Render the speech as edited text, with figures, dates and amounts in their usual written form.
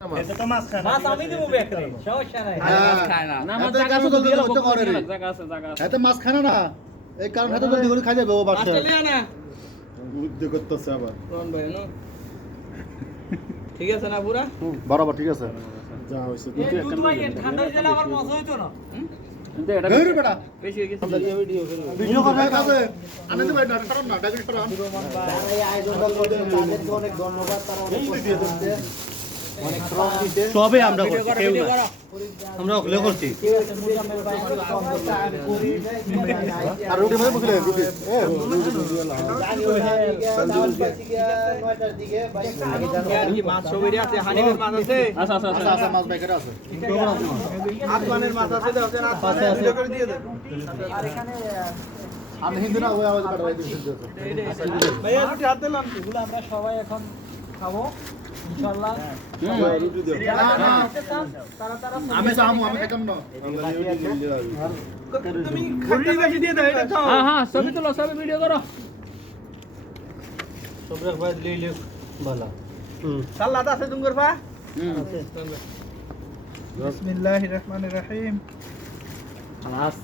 এটা তো মাছ খায় না। মাছ আমি দেবো বেকরে সমস্যা নাই। মাছ খায় না। না মাছ এতে জায়গা কেন আছে তো জলদি দিয়ে করতে পারে রে? জায়গা আছে জায়গা আছে। এতে মাছ খায় না এই কারণ এত জলদি করে খাই যাবে ও বাসা অস্ট্রেলিয়া না বুদ্ধি করতেছে আবার রন ভাই নো ঠিক আছে না পুরা বরাবর ঠিক আছে যা হইছে এই দুধ ভাই ঠান্ডা জেলা আবার মজা হইতো না কিন্তু এটা গের বেটা বেশি হয়ে গেছে। ভিডিও করা কাছে আনে তো ভাই না কারণ না ডাকি সরান এই আয়োজনটা করতে তাদেরকে অনেক ধন্যবাদ, তারা অনেক কষ্ট করছে, অনেক শ্রম দিতে। সবে আমরা করছি কেউ না আমরা ওগুলো করছি ঠিক আছে, মুজাম্মেল ভাই সবাই টাইম করি আর রুটি মানে বসলে রুটি জানি ওই দিকে 9টার দিকে ভাই আগে জানো আর কি মাছ সবেরি আছে হানিফের মাছ আছে আচ্ছা আচ্ছা আচ্ছা আচ্ছা আচ্ছা মাছ বাইকারে আছে আফগানের মাছ আছে দাও যেন আফগানের ভিডিও করে দিয়ে দেন আর এখানে আমি হিন্দু না ওই আওয়াজ কাটাই দিয়েছে ভাইয়া রুটি হাত দিলাম এগুলো আমরা সবাই এখন খাবো ইনশাআল্লাহ। রুটি দিও না আমি যাবো আমি খাইতাম না তুমি খালি বেশি দিয়ে দাও এটা খাও হ্যাঁ হ্যাঁ ছবি তোলো ছবি ভিডিও করো। সবরাক ভাই লইলে ভালো সালাদ আছে তুঙ্গর পা বিসমিল্লাহির রহমানির রহিম। খালাস